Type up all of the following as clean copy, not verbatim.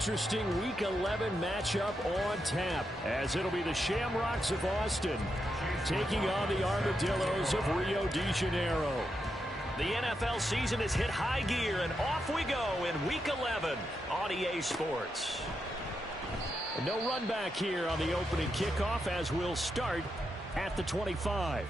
interesting Week 11 matchup on tap, as it'll be the Shamrocks of Austin taking on the Armadillos of Rio de Janeiro. The NFL season has hit high gear, and off we go in Week 11 on EA Sports. No run back here on the opening kickoff, as we'll start at the 25.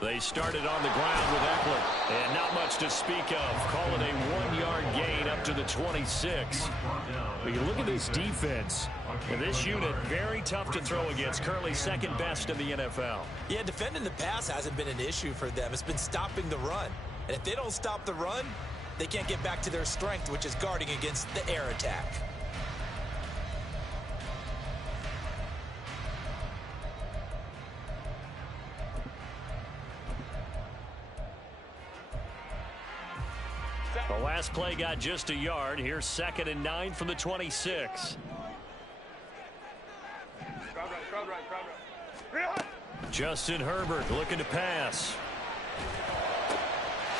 They started on the ground with Eckler, and not much to speak of. Call it a 1-yard gain up to the 26. But you look at this defense, and this unit, very tough to throw against, currently second best in the NFL. Yeah, defending the pass hasn't been an issue for them. It's been stopping the run. And if they don't stop the run, they can't get back to their strength, which is guarding against the air attack. The last play got just a yard. Here's 2nd and 9 from the 26. Justin Herbert looking to pass.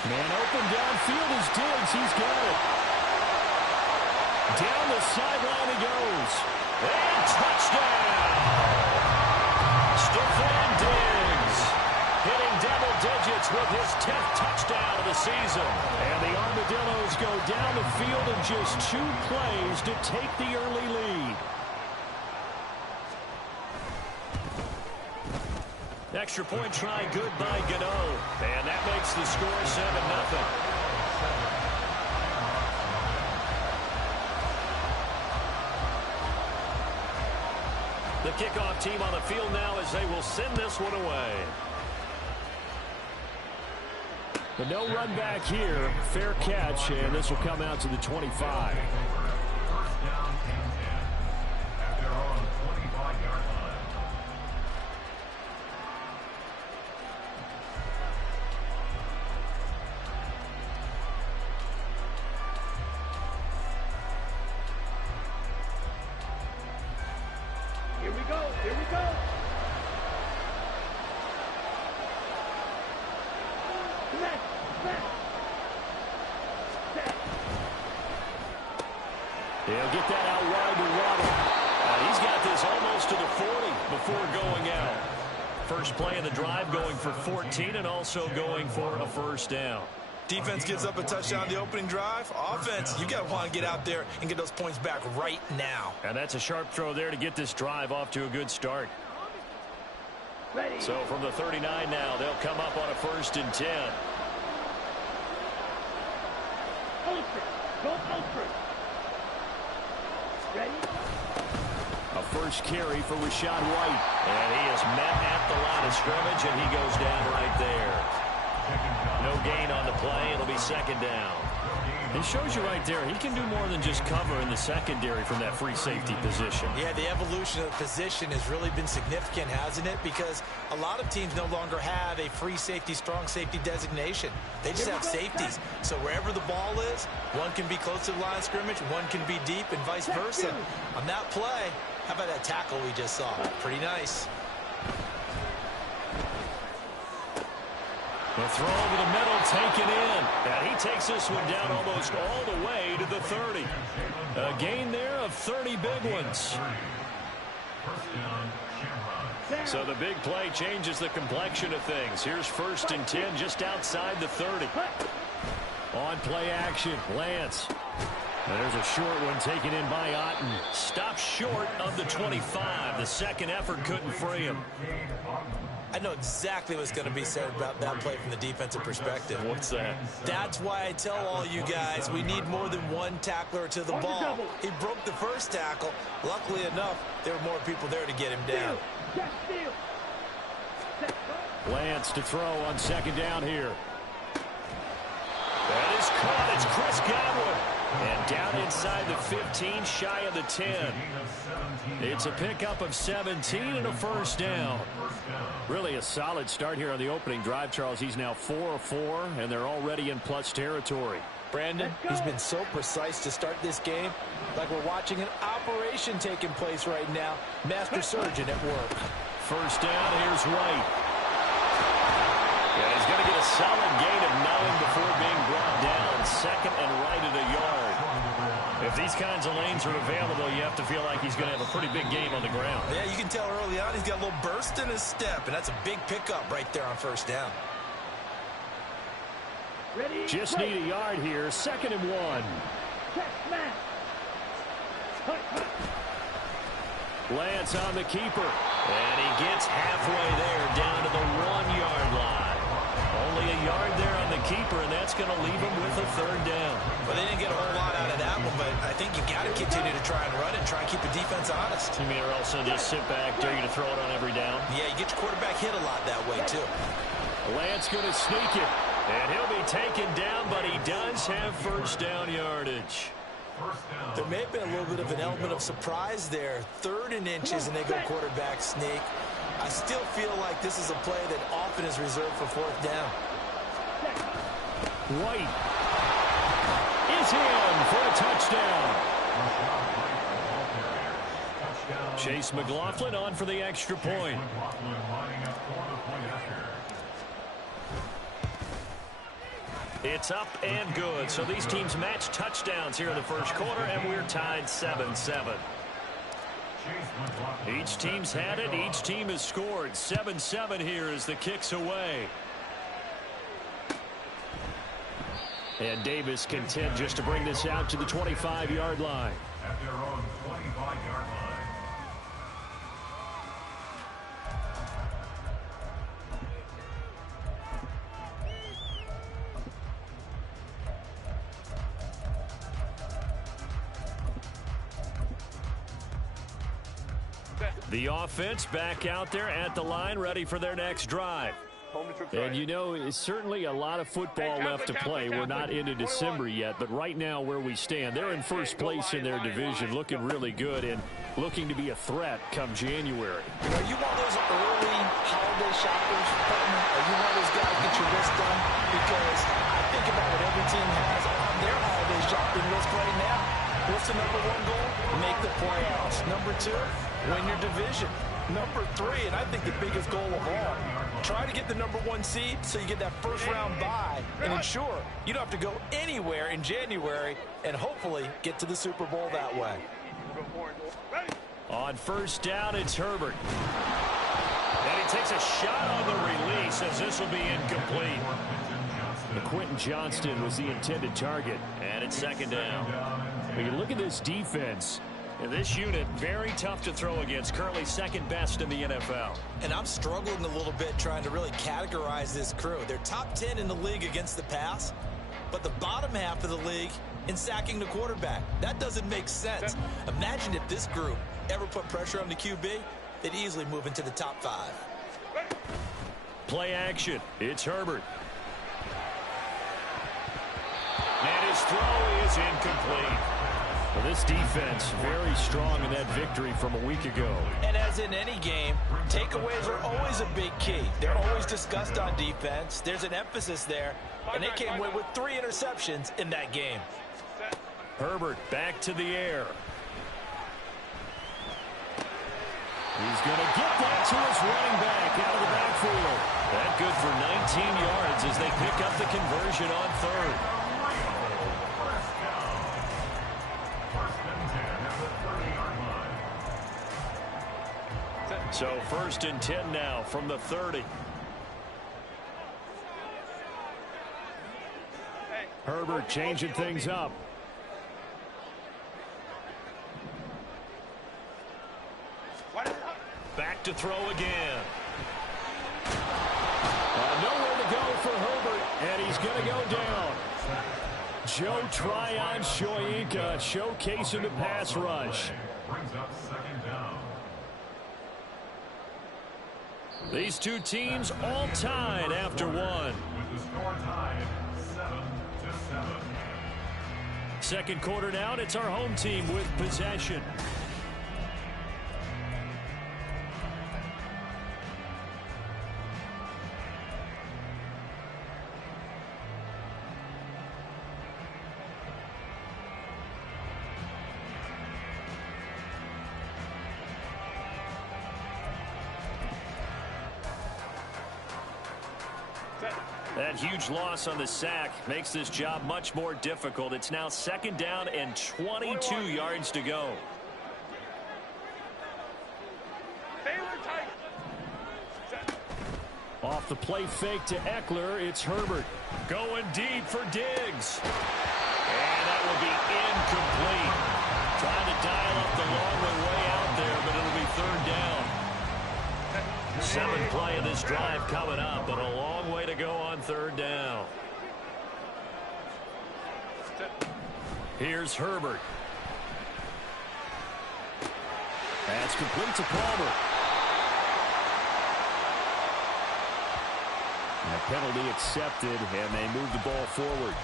Man open downfield is Diggs. He's got it. Down the sideline he goes. And touchdown! Stephon Diggs hitting double digits with his 10th touchdown of the season. And the Armadillos go down the field in just 2 plays to take the early lead. Extra point try good by Gano. And that makes the score 7-0. The kickoff team on the field now as they will send this one away. But no run back here. Fair catch, and this will come out to the 25. Here we go. Here we go. He'll get that out wide to Waddle. He's got this almost to the 40 before going out. First play of the drive going for 14 and also going for a first down. Defense gives up a touchdown the opening drive. Offense, you got to want to get out there and get those points back right now. And that's a sharp throw there to get this drive off to a good start. Ready. So from the 39 now, they'll come up on a 1st and 10. Ultra. Go ultra. Ready? A first carry for Rachaad White. And he is met at the line of scrimmage, and he goes down right there. No gain on the play. It'll be 2nd down. He shows you right there, he can do more than just cover in the secondary from that free safety position. Yeah, the evolution of the position has really been significant, hasn't it? Because a lot of teams no longer have a free safety, strong safety designation. They just have safeties. So wherever the ball is, one can be close to the line of scrimmage, one can be deep, and vice versa. On that play, how about that tackle we just saw? Pretty nice. The throw over the middle taken in. And he takes this one down almost all the way to the 30. A gain there of 30 big ones. So the big play changes the complexion of things. Here's 1st and 10 just outside the 30. On play action, Lance. And there's a short one taken in by Otten. Stopped short of the 25. The second effort couldn't free him. I know exactly what's going to be said about that play from the defensive perspective. What's that? That's why I tell all you guys we need more than one tackler to the ball. He broke the first tackle. Luckily enough, there were more people there to get him down. Lance to throw on 2nd down here. That is caught. It's Chris Godwin. And down inside the 15, shy of the 10. It's a pickup of 17 and a first down. Really a solid start here on the opening drive, Charles. He's now 4 of 4, and they're already in plus territory. Brandon, he's been so precise to start this game, like we're watching an operation taking place right now. Master surgeon at work. First down, here's White. Yeah, he's going to get a solid gain of 9 before being brought down. Second and right at a yard. If these kinds of lanes are available, you have to feel like he's going to have a pretty big game on the ground. Yeah, you can tell early on he's got a little burst in his step, and that's a big pickup right there on first down. Ready, just need a yard here. Second and 1. check, smash. Lance on the keeper. And he gets halfway there down to the 1-yard line. Only a yard there on the keeper, and that's going to leave him with a third down. Well, they didn't get a whole lot out of that one, but I think you got to continue to try and run and try and keep the defense honest. You mean or else they'll just sit back, dare you to throw it on every down? Yeah, you get your quarterback hit a lot that way, too. Lance going to sneak it. And he'll be taken down, but he does have first down yardage. There may have been a little bit of an element of surprise there. 3rd and inches, and they go quarterback sneak. I still feel like this is a play that often is reserved for 4th down. White is in for a touchdown. Chase McLaughlin on for the extra point. It's up and good. So these teams match touchdowns here in the first quarter, and we're tied 7-7. Each team's had it. Each team has scored. 7-7 here as the kick's away. And Davis content just to bring this out to the 25-yard line. At their own 25-yard line. The offense back out there at the line, ready for their next drive. And you know, it's certainly a lot of football left to play. We're not into December yet, but right now where we stand, they're in first place in their division, looking really good and looking to be a threat come January. Are you one of those early holiday shoppers, partner? Are you one of those guys get your list done? Because I think about what every team has on their holiday shopping list right now. What's the number 1 goal? Make the playoffs. Number 2, win your division. Number 3, and I think the biggest goal of all, try to get the number 1 seed so you get that first round bye and ensure you don't have to go anywhere in January and hopefully get to the Super Bowl that way. On first down, it's Herbert. And he takes a shot on the release as this will be incomplete. Quentin Johnston was the intended target, and it's second down. When you look at this defense, this unit, very tough to throw against, currently second best in the NFL. And I'm struggling a little bit trying to really categorize this crew. They're top 10 in the league against the pass, but the bottom half of the league in sacking the quarterback. That doesn't make sense. Imagine if this group ever put pressure on the QB, they'd easily move into the top 5. Play action. It's Herbert. And his throw is incomplete. Well, this defense very strong in that victory from a week ago. And as in any game, takeaways are always a big key. They're always discussed on defense. There's an emphasis there, and they came away with 3 interceptions in that game. Herbert back to the air. He's going to get that to his running back out of the backfield. That good for 19 yards as they pick up the conversion on 3rd. So 1st and 10 now from the 30. Herbert changing things up. Back to throw again. Nowhere to go for Herbert, and he's going to go down. Joe Tryon-Shoyinka showcasing the pass rush. Brings up second down. These two teams all tied after one. With the score tied 7-7. Second quarter now, and it's our home team with possession. That huge loss on the sack makes this job much more difficult. It's now second down and 22 yards to go. Off the play fake to Eckler, it's Herbert. Going deep for Diggs. And that will be incomplete. Trying to dial up the long way out there, but it'll be third down. 7th play of this drive coming up, but a long way to go on third down. Here's Herbert. That's complete to Palmer. And a penalty accepted, and they move the ball forward.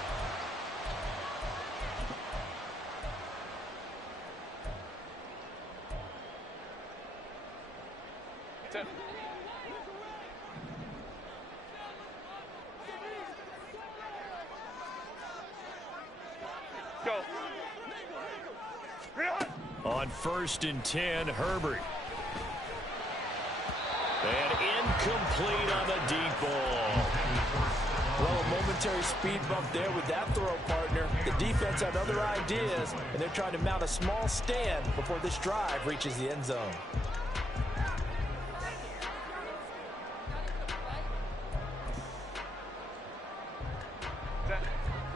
On 1st and 10, Herbert. And incomplete on the deep ball. Well, a momentary speed bump there with that throw, partner. The defense had other ideas, and they're trying to mount a small stand before this drive reaches the end zone.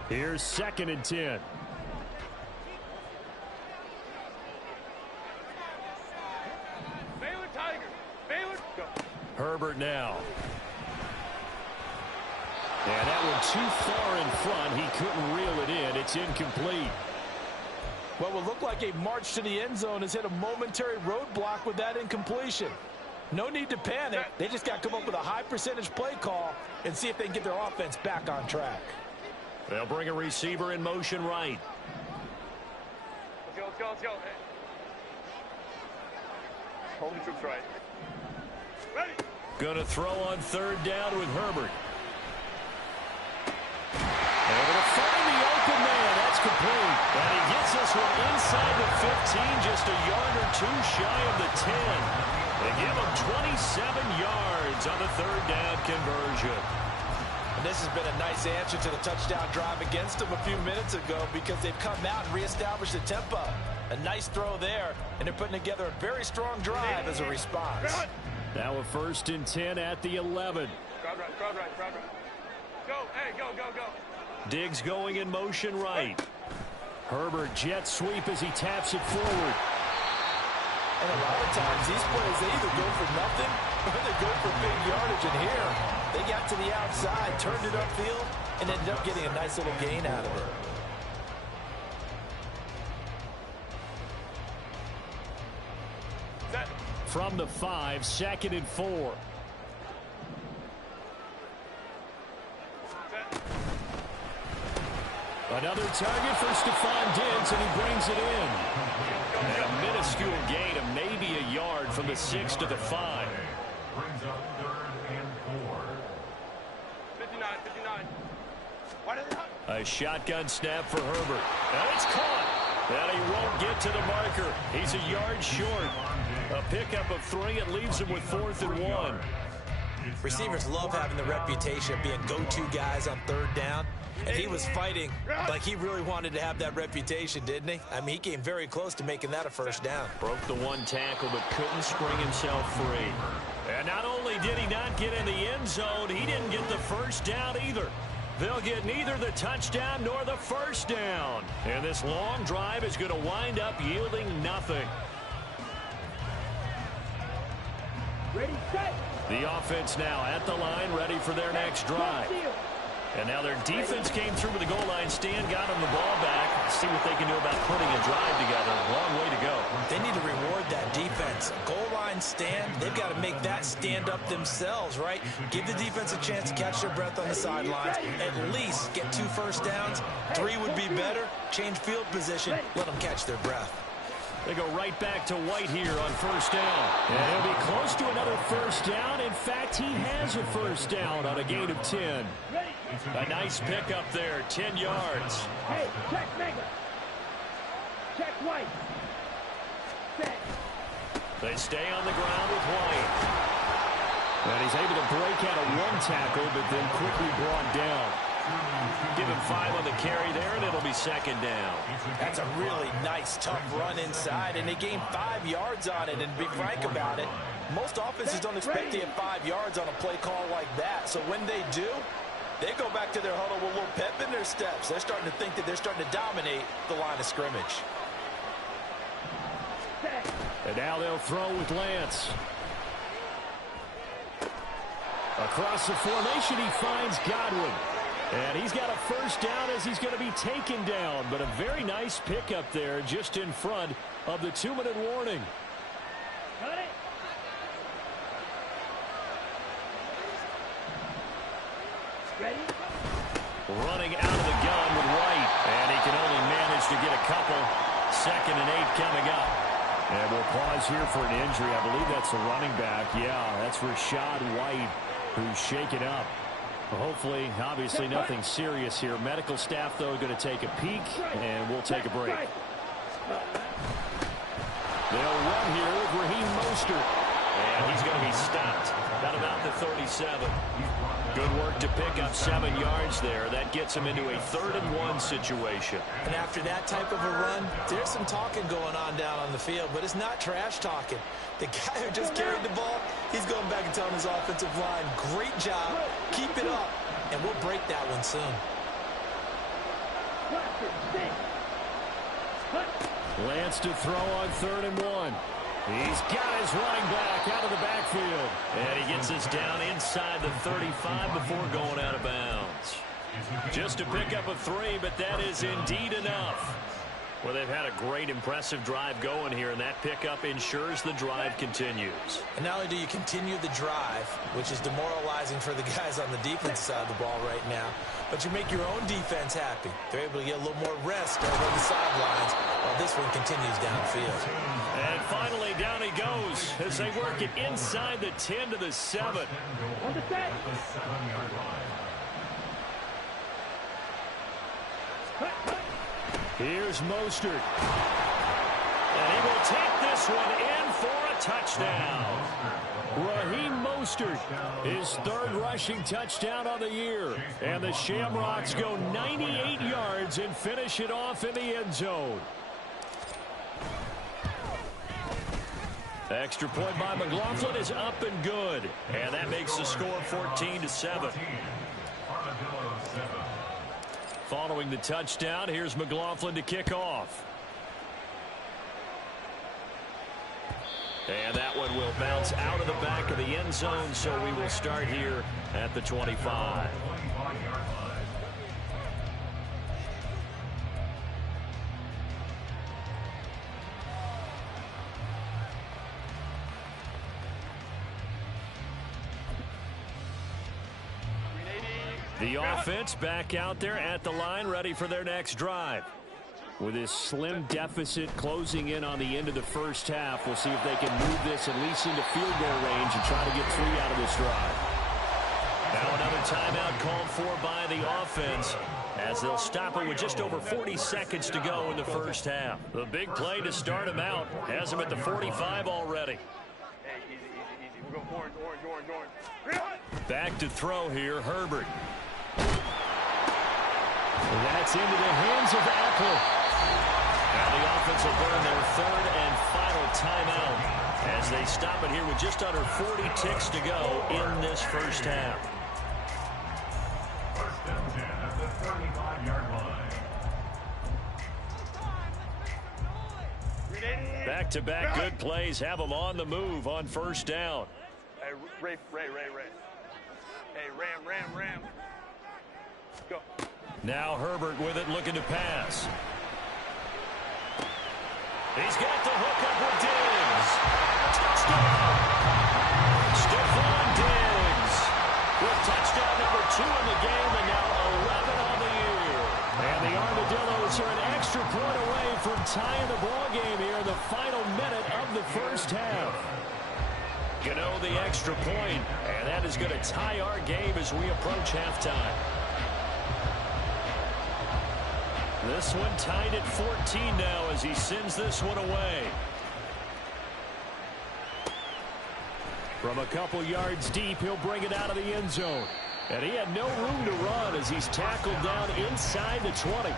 Here's 2nd and 10. Herbert now. And that one too far in front. He couldn't reel it in. It's incomplete. What will look like a march to the end zone has hit a momentary roadblock with that incompletion. No need to panic. They just got to come up with a high percentage play call and see if they can get their offense back on track. They'll bring a receiver in motion right. Let's go. Home troops right. Ready. Going to throw on third down with Herbert. Able to find the open man. That's complete. And he gets this one inside the 15, just a yard or two shy of the 10. They give him 27 yards on the third down conversion. And this has been a nice answer to the touchdown drive against them a few minutes ago because they've come out and reestablished the tempo. A nice throw there, and they're putting together a very strong drive as a response. Now a 1st and 10 at the 11. Crowd right. Go, hey, go. Diggs going in motion right. Herbert jet sweep as he taps it forward. And a lot of times these plays, they either go for nothing or they go for big yardage. And here, they got to the outside, turned it upfield, and ended up getting a nice little gain out of it. Set. From the 5, 2nd and 4. Another target for Stephon Diggs, and he brings it in. And a minuscule gain of maybe a yard from the 6 to the 5. Brings up 3rd and 4. 59. Why did they... A shotgun snap for Herbert. And it's caught. And he won't get to the marker. He's a yard short. A pickup of 3. It leaves him with 4th and 1. Receivers love having the reputation of being go-to guys on third down. And he was fighting like he really wanted to have that reputation, didn't he? I mean, he came very close to making that a first down. Broke the one tackle, but couldn't spring himself free. And not only did he not get in the end zone, he didn't get the first down either. They'll get neither the touchdown nor the first down. And this long drive is going to wind up yielding nothing. Ready, set. The offense now at the line, ready for their next drive. And now their defense came through with the goal line stand, got them the ball back. See what they can do about putting a drive together. Long way to go. They need to reward that defense. Goal line stand, they've got to make that stand up themselves, right? Give the defense a chance to catch their breath on the sidelines. At least get 2 first downs. 3 would be better. Change field position. Let them catch their breath. They go right back to White here on first down. And he'll be close to another first down. In fact, he has a first down on a gain of 10. A nice pickup there, 10 yards. Hey, check Mega. Check White. Set. They stay on the ground with White. And he's able to break out of 1 tackle, but then quickly brought down. Give him 5 on the carry there, and it'll be second down. That's a really nice, tough run inside, and they gained 5 yards on it. And to be frank about it, most offenses don't expect to get 5 yards on a play call like that. So when they do, they go back to their huddle with a little pep in their steps. They're starting to think that they're starting to dominate the line of scrimmage. And now they'll throw with Lance. Across the formation, he finds Godwin. And he's got a first down as he's going to be taken down. But a very nice pickup there just in front of the 2-minute warning. Got it. Ready? Running out of the gun with White. And he can only manage to get a couple. 2nd and 8 coming up. And we'll pause here for an injury. I believe that's a running back. Yeah, that's Rashad White, who's shaken up. Hopefully, obviously, nothing serious here. Medical staff, though, going to take a peek, and we'll take a break. They'll run here with Raheem Mostert. And he's going to be stopped at about the 37. Good work to pick up 7 yards there. That gets him into a 3rd and 1 situation. And after that type of a run, there's some talking going on down on the field, but it's not trash talking. The guy who just carried the ball, he's going back and telling his offensive line, great job, keep it up, and we'll break that one soon. Lance to throw on 3rd and 1. He's got his running back out of the backfield. And he gets us down inside the 35 before going out of bounds. Just to pick up a 3, but that is indeed enough. Well, they've had a great, impressive drive going here, and that pickup ensures the drive continues. And not only do you continue the drive, which is demoralizing for the guys on the defense side of the ball right now, but you make your own defense happy. They're able to get a little more rest over the sidelines while this one continues downfield. And finally, down he goes as they work it inside the 10 to the 7. On the set. Here's Mostert. And he will take this one in for a touchdown. Raheem Mostert, his 3rd rushing touchdown of the year. And the Shamrocks go 98 yards and finish it off in the end zone. Extra point by McLaughlin is up and good. And that makes the score 14-7. Following the touchdown, here's McLaughlin to kick off. And that one will bounce out of the back of the end zone, so we will start here at the 25. The offense back out there at the line, ready for their next drive. With this slim deficit closing in on the end of the first half, we'll see if they can move this at least into field goal range and try to get 3 out of this drive. Now another timeout called for by the offense as they'll stop it with just over 40 seconds to go in the first half. The big play to start him out has him at the 45 already. Hey, easy, easy, easy. We're going orange. Back to throw here, Herbert. That's into the hands of Eckler. Now the offense will burn their 3rd and final timeout as they stop it here with just under 40 ticks to go in this first half. First and 10 at the 35-yard line. Back-to-back good plays have them on the move on first down. Hey, Ray. Hey, Ram. Go. Now Herbert with it, looking to pass. He's got the hook up with Diggs. Touchdown! Stephon Diggs with touchdown number 2 in the game, and now 11 on the year. And the Armadillos are an extra point away from tying the ball game here in the final minute of the first half. You know, the extra point, and that is going to tie our game as we approach halftime. This one tied at 14 now as he sends this one away. From a couple yards deep, he'll bring it out of the end zone. And he had no room to run as he's tackled down inside the 20.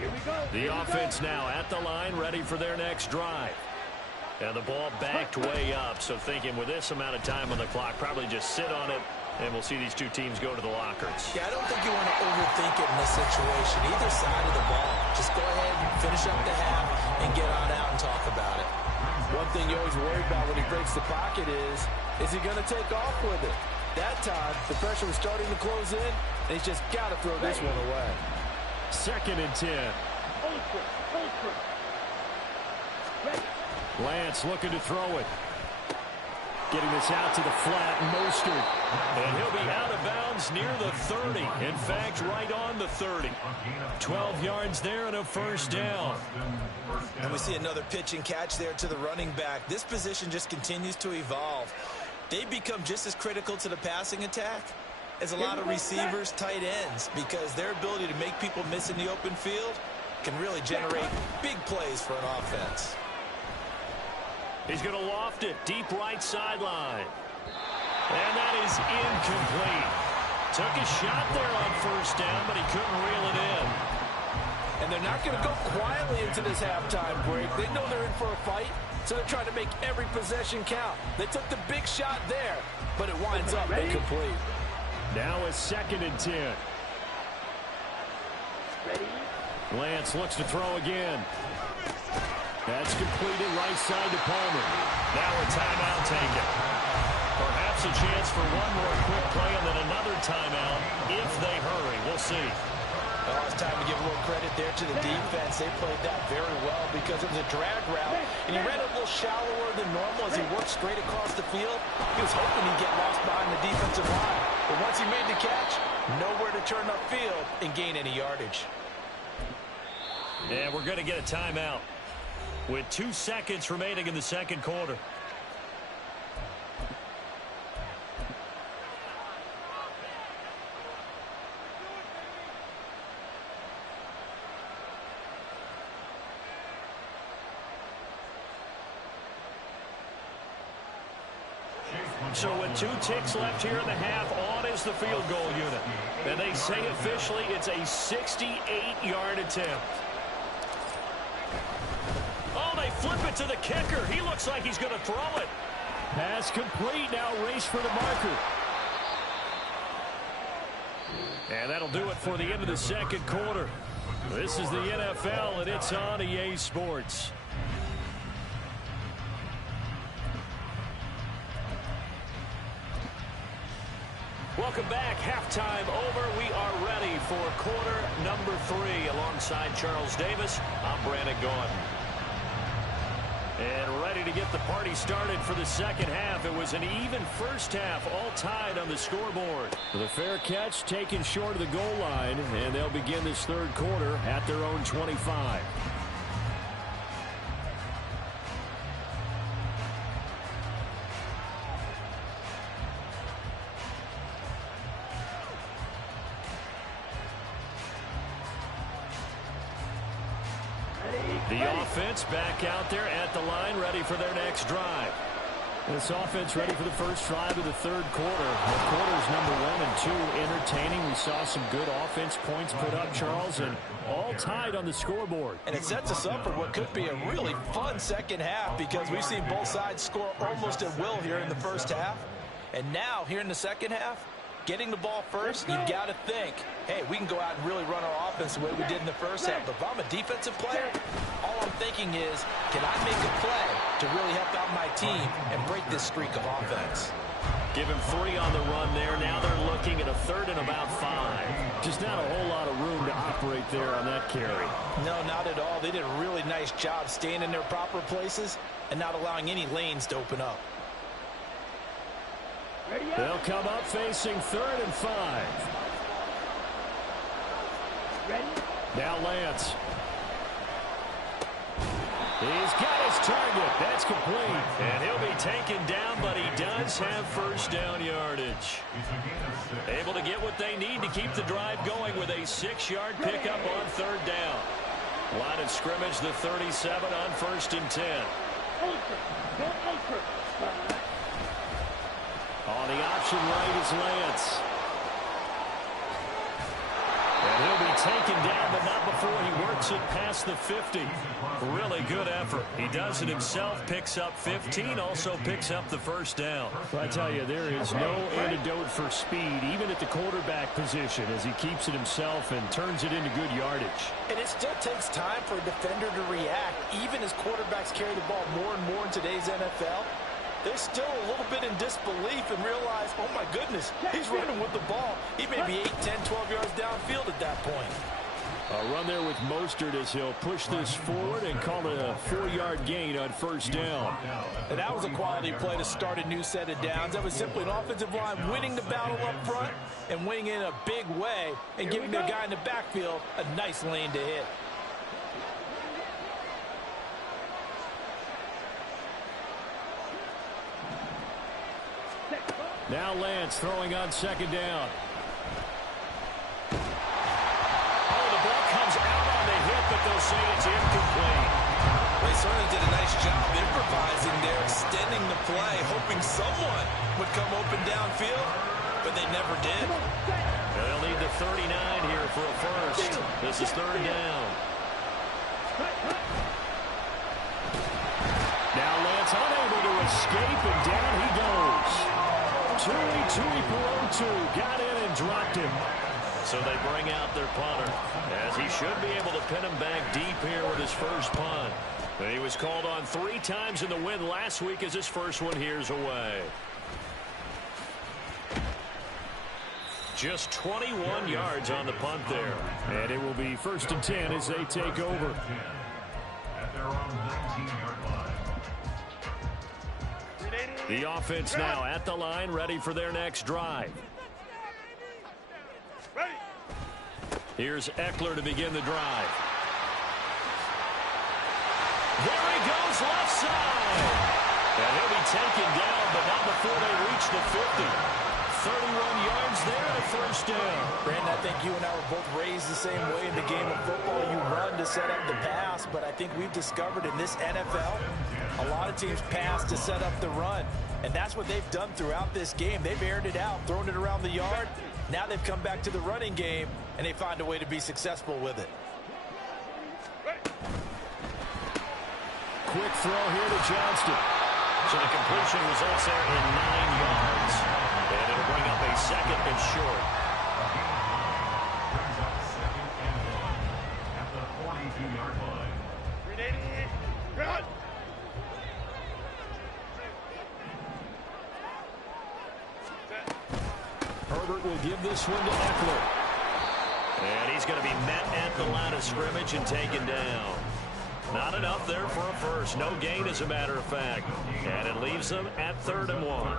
Here we go. The offense now at the line, ready for their next drive. And the ball backed way up, so thinking with this amount of time on the clock, probably just sit on it, and we'll see these two teams go to the lockers. Yeah, I don't think you want to overthink it in this situation. Either side of the ball. Just go ahead and finish up the half and get on out and talk about it. One thing you're always worried about when he breaks the pocket is he going to take off with it? That time, the pressure was starting to close in, and he's just got to throw this one away. 2nd and 10. Ultra. Ready. Lance looking to throw it. Getting this out to the flat, Mostert. And he'll be out of bounds near the 30. In fact, right on the 30. 12 yards there and a first down. And we see another pitch and catch there to the running back. This position just continues to evolve. They become just as critical to the passing attack as a lot of receivers, tight ends, because their ability to make people miss in the open field can really generate big plays for an offense. He's going to loft it deep right sideline. And that is incomplete. Took a shot there on first down, but he couldn't reel it in. And they're not going to go quietly into this halftime break. They know they're in for a fight, so they're trying to make every possession count. They took the big shot there, but it winds up incomplete. Now a 2nd and 10. Ready. Lance looks to throw again. That's completed right side to Palmer. Now a timeout taken. Perhaps a chance for one more quick play and then another timeout if they hurry. We'll see. Well, it's time to give a little credit there to the defense. They played that very well because it was a drag route, and he ran a little shallower than normal as he worked straight across the field. He was hoping he'd get lost behind the defensive line, but once he made the catch, nowhere to turn upfield and gain any yardage. And we're going to get a timeout with 2 seconds remaining in the second quarter. So with 2 ticks left here in the half, on is the field goal unit. And they say officially it's a 68-yard attempt. Oh, they flip it to the kicker. He looks like he's going to throw it. Pass complete. Now race for the marker. And that'll do it for the end of the second quarter. This is the NFL, and it's on EA Sports. Welcome back. Halftime over. We are ready for quarter number 3. Alongside Charles Davis, I'm Brandon Gaudin. And ready to get the party started for the second half. It was an even first half, all tied on the scoreboard. The fair catch taken short of the goal line, and they'll begin this third quarter at their own 25. The offense back out there at the line, ready for their next drive. This offense ready for the first drive of the third quarter. The quarters number 1 and 2 entertaining. We saw some good offense points put up, Charles, and all tied on the scoreboard. And it sets us up for what could be a really fun second half because we've seen both sides score almost at will here in the first half. And now, here in the second half, getting the ball first, you've got to think, hey, we can go out and really run our offense the way we did in the first half. But if I'm a defensive player, all I'm thinking is, can I make a play to really help out my team and break this streak of offense? Give him 3 on the run there. Now they're looking at a 3rd and about 5. Just not a whole lot of room to operate there on that carry. No, not at all. They did a really nice job staying in their proper places and not allowing any lanes to open up. They'll come up facing 3rd and 5. Ready? Now Lance. He's got his target. That's complete. And he'll be taken down, but he does have first down yardage. Able to get what they need to keep the drive going with a 6-yard pickup on 3rd down. Line of scrimmage, the 37 on 1st and 10. On the option right is Lance. And he'll be taken down, but not before he works it past the 50. Really good effort. He does it himself, picks up 15, also picks up the first down. I tell you, there is no antidote for speed, even at the quarterback position, as he keeps it himself and turns it into good yardage. And it still takes time for a defender to react, even as quarterbacks carry the ball more and more in today's NFL. They're still a little bit in disbelief and realize, oh my goodness, he's running with the ball. He may be 8, 10, 12 yards downfield at that point. A run there with Mostert as he'll push this forward and call it a 4-yard gain on first down. And that was a quality play to start a new set of downs. That was simply an offensive line winning the battle up front and winning in a big way and giving the guy in the backfield a nice lane to hit. Now Lance throwing on second down. Oh, the ball comes out on the hit, but they'll say it's incomplete. They certainly did a nice job improvising there, extending the play, hoping someone would come open downfield, but they never did. They'll need the 39 here for a first. This is 3rd down. Now Lance unable to escape, and down he goes. Tui Perotu got in and dropped him. So they bring out their punter, as he should be able to pin him back deep here with his first punt. And he was called on 3 times in the win last week as his first one here's away. Just 21 yards on the punt there. And it will be 1st and 10 as they take over. At their own 19-yard line. The offense now at the line, ready for their next drive. Here's Eckler to begin the drive. There he goes, left side. And he'll be taken down, but not before they reach the 50. 31 yards there and a first down. Brandon, I think you and I were both raised the same way in the game of football. You run to set up the pass, but I think we've discovered in this NFL, a lot of teams pass to set up the run. And that's what they've done throughout this game. They've aired it out, thrown it around the yard. Now they've come back to the running game, and they find a way to be successful with it. Quick throw here to Johnston. So the completion results there in 9 yards. And it'll bring up a 2nd and short. Brings up 2nd and 1 at the 42-yard line. Herbert will give this one to Eckler. And he's going to be met at the line of scrimmage and taken down. Not enough there for a first. No gain, as a matter of fact. And it leaves them at 3rd and 1.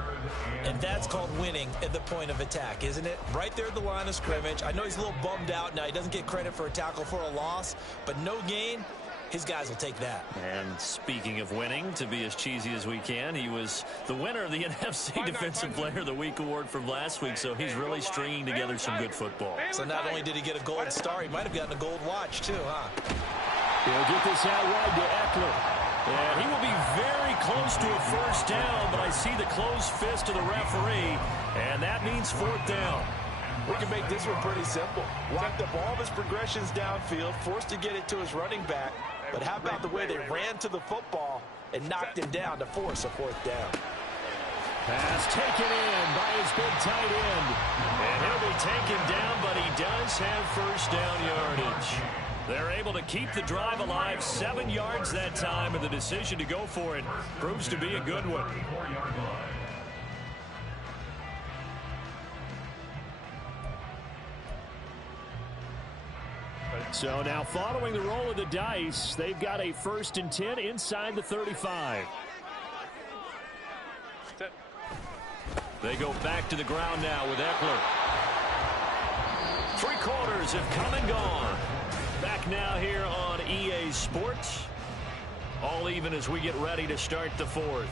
And that's called winning at the point of attack, isn't it? Right there at the line of scrimmage. I know he's a little bummed out now. He doesn't get credit for a tackle for a loss, but no gain. His guys will take that. And speaking of winning, to be as cheesy as we can, he was the winner of the NFC Defensive Player of the Week award from last week, so he's really stringing together some good football. So not only did he get a gold star, he might have gotten a gold watch too, huh? He'll get this out wide to Eckler. And he will be very close to a first down, but I see the closed fist of the referee, and that means 4th down. We can make this one pretty simple. Locked up all of his progressions downfield, forced to get it to his running back. But how about the way they ran to the football and knocked him down to force a 4th down? Pass taken in by his big tight end. And he'll be taken down, but he does have first down yardage. They're able to keep the drive alive, 7 yards that time, and the decision to go for it proves to be a good one. So now following the roll of the dice, they've got a 1st and 10 inside the 35. They go back to the ground now with Eckler. 3 quarters have come and gone. Back now here on EA Sports. All even as we get ready to start the 4th.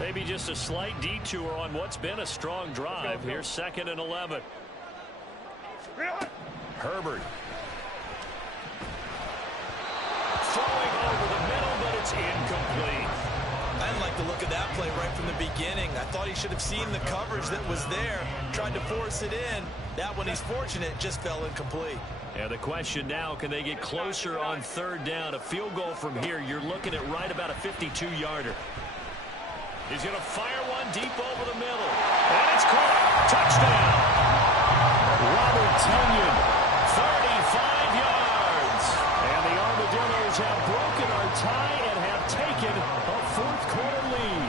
Maybe just a slight detour on what's been a strong drive. Here's 2nd and 11. Herbert. Throwing over the middle, but it's incomplete. I didn't like the look of that play right from the beginning. I thought he should have seen the coverage that was there, tried to force it in. That one, he's fortunate, just fell incomplete. And the question now, can they get closer on 3rd down? A field goal from here, you're looking at right about a 52-yarder. He's going to fire one deep over the middle. And it's caught. Touchdown. Robert Tonyan, 35 yards. And the Armadillos have broken our tie and have taken a 4th quarter lead.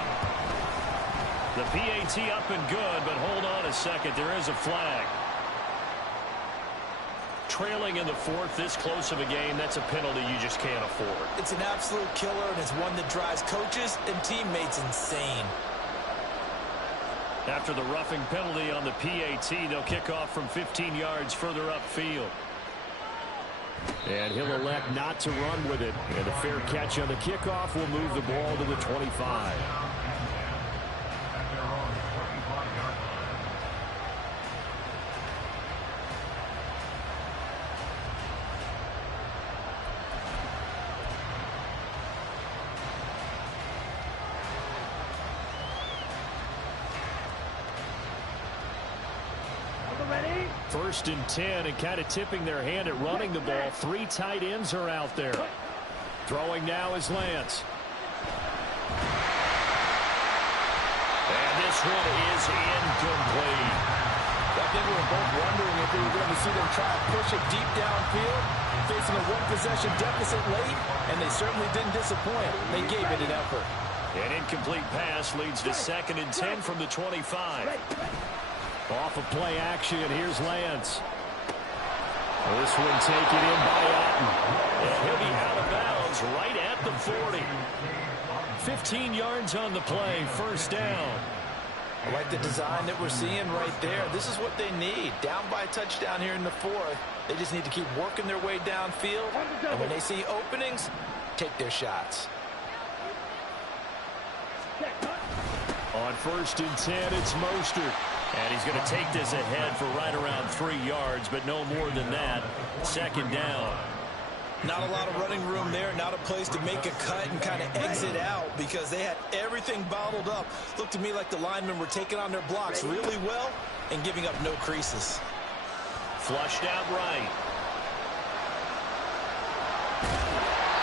The PAT up and good, but hold on a second. There is a flag. Trailing in the 4th, this close of a game, that's a penalty you just can't afford. It's an absolute killer, and it's one that drives coaches and teammates insane. After the roughing penalty on the PAT, they'll kick off from 15 yards further upfield. And he'll elect not to run with it. And a fair catch on the kickoff will move the ball to the 25. Ready? 1st and 10, and kind of tipping their hand at running the ball. 3 tight ends are out there. Throwing now is Lance. And this one is incomplete. I think we were both wondering if we were going to see them try to push it deep downfield, facing a 1-possession deficit late, and they certainly didn't disappoint. They gave it an effort. An incomplete pass leads to 2nd and 10 from the 25. Off of play action, here's Lance. This one taken in by Otten. And he'll be out of bounds right at the 40. 15 yards on the play, 1st down. I like the design that we're seeing right there. This is what they need. Down by a touchdown here in the 4th. They just need to keep working their way downfield. And when they see openings, take their shots. On 1st and 10, it's Mostert. And he's going to take this ahead for right around 3 yards, but no more than that. 2nd down. Not a lot of running room there, not a place to make a cut and kind of exit out because they had everything bottled up. Looked to me like the linemen were taking on their blocks really well and giving up no creases. Flushed out right.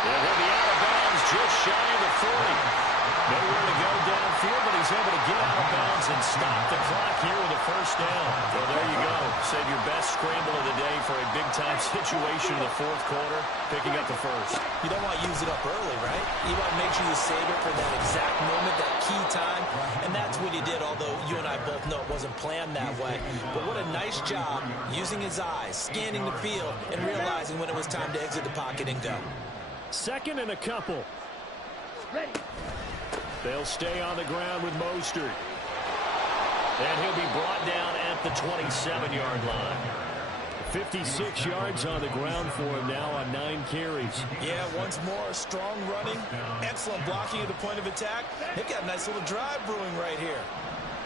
And he'll be out of bounds just shy of the 40. Nowhere to go downfield, but he's able to get out of bounds and stop the clock here with a 1st down. Well, there you go. Save your best scramble of the day for a big-time situation in the 4th quarter, picking up the 1st. You don't want to use it up early, right? You want to make sure you save it for that exact moment, that key time, and that's what he did, although you and I both know it wasn't planned that way. But what a nice job using his eyes, scanning the field, and realizing when it was time to exit the pocket and go. 2nd and a couple. Ready. They'll stay on the ground with Mostert. And he'll be brought down at the 27-yard line. 56 yards on the ground for him now on 9 carries. Yeah, once more, strong running, excellent blocking at the point of attack. They've got a nice little drive brewing right here.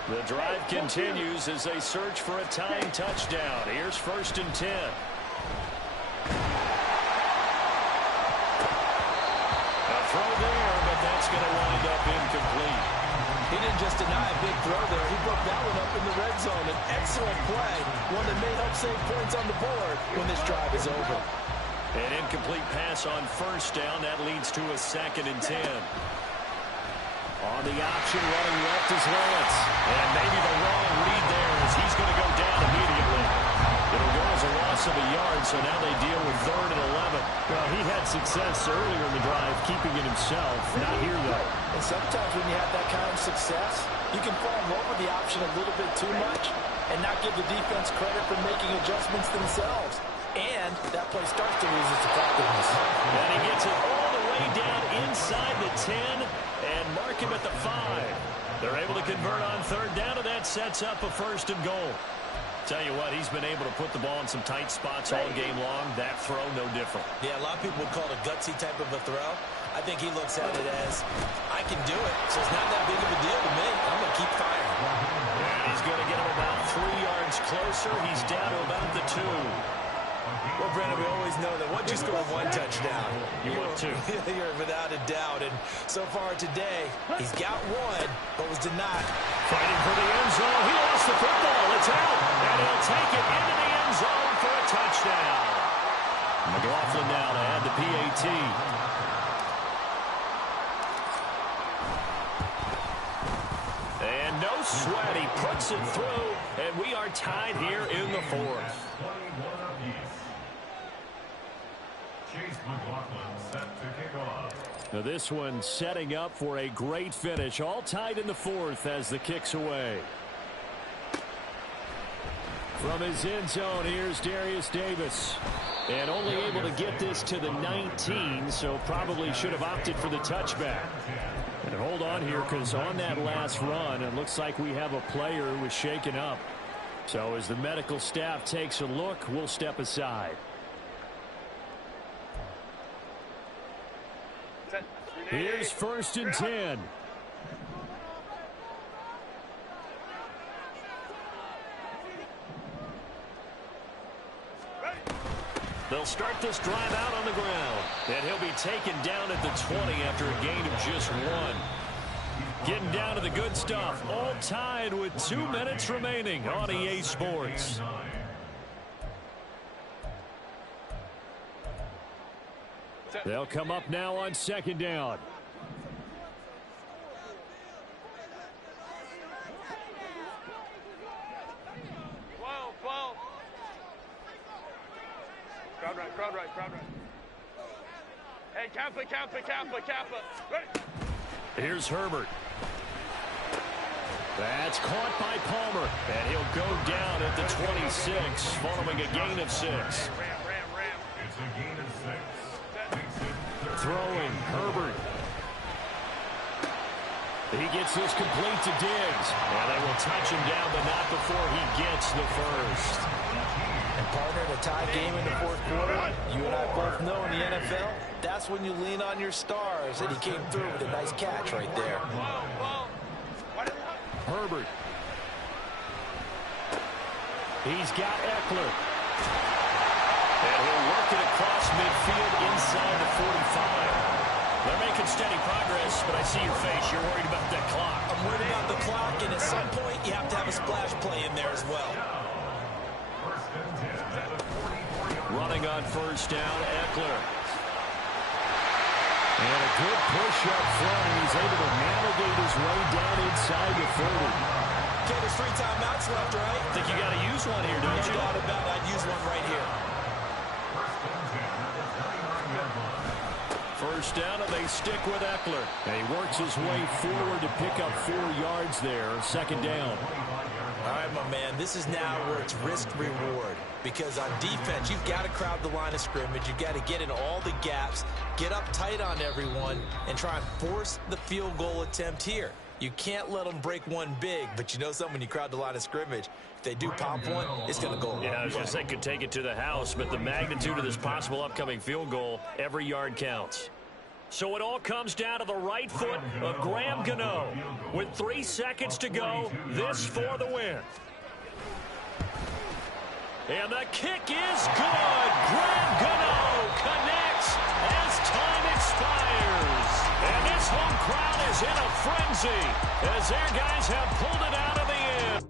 The drive continues as they search for a tying touchdown. Here's 1st and 10. A throw there, but that's going to wind up incomplete. He didn't just deny a big throw there. He broke that one up in the red zone. An excellent play, one that may help save points on the board when this drive is over. An incomplete pass on 1st down. That leads to a 2nd and 10. On the option, running left is Lance. And maybe the wrong read there as he's going to go down immediately. It'll go as a loss of a yard, so now they deal with 3rd and 11. Well, he had success earlier in the drive, keeping it himself. Not here, though. And sometimes when you have that kind of success, you can fall in love with the option a little bit too much and not give the defense credit for making adjustments themselves. And that play starts to lose its effectiveness. And he gets it all the way down inside the 10 and mark him at the 5. They're able to convert on 3rd down, and that sets up a 1st and goal. Tell you what, he's been able to put the ball in some tight spots all game long. That throw, no different. Yeah, a lot of people would call it a gutsy type of a throw. I think he looks at it as, I can do it, so it's not that big of a deal to me. I'm going to keep firing. And he's going to get him about 3 yards closer. He's down to about the 2. Well, Brandon, we always know that once you score 1 touchdown, you want 2. You're without a doubt. And so far today, he's got 1, but was denied. Fighting for the end zone. He lost the football. It's out. And he'll take it into the end zone for a touchdown. McLaughlin now to add the PAT. And no sweat. He puts it through. And we are tied here in the 4th. Now this one setting up for a great finish. All tied in the 4th as the kick's away. From his end zone, here's Darius Davis. And only able to get this to the 19, so probably should have opted for the touchback. And hold on here, because on that last run, it looks like we have a player who was shaken up. So as the medical staff takes a look, we'll step aside. Here's 1st and 10. They'll start this drive out on the ground. And he'll be taken down at the 20 after a gain of just 1. Getting down to the good stuff. All tied with 2 minutes remaining on EA Sports. They'll come up now on 2nd down. Crowd right, crowd right, crowd right. Hey, Kappa, Kappa, Kappa, Kappa. Ready? Here's Herbert. That's caught by Palmer. And he'll go down at the 26 following a gain of 6. Ram, ram, ram. It's a gain of 6. Throwing, Herbert. He gets this complete to Diggs. And they will touch him down, but not before he gets the 1st. And partner, in a tie game in the 4th quarter, you and I both know in the NFL, that's when you lean on your stars. And he came through with a nice catch right there. Herbert. He's got Eckler. And he'll work it across midfield inside the 45. They're making steady progress, but I see your face. You're worried about that clock. I'm worried about the clock, and at some point, you have to have a splash play in there as well. Running on 1st down, Eckler. And a good push up front, and he's able to navigate his way down inside the 30. Okay, there's 3 timeouts left, right? I think you got to use one here, don't you? No doubt about it. I'd use one right here. 1st down, and they stick with Eckler. And he works his way forward to pick up 4 yards there. 2nd down. All right, my man, this is now where it's risk-reward. Because on defense, you've got to crowd the line of scrimmage. You've got to get in all the gaps, get up tight on everyone, and try and force the field goal attempt here. You can't let them break one big, but you know something, when you crowd the line of scrimmage, if they do pop one, it's going to go a long way. Yeah, I was going to say could take it to the house, but the magnitude of this possible upcoming field goal, every yard counts. So it all comes down to the right foot of Graham Gano. With 3 seconds to go, this for the win. And the kick is good. Graham Gano connects as time expires. And this home crowd is in a frenzy as their guys have pulled it out of the end.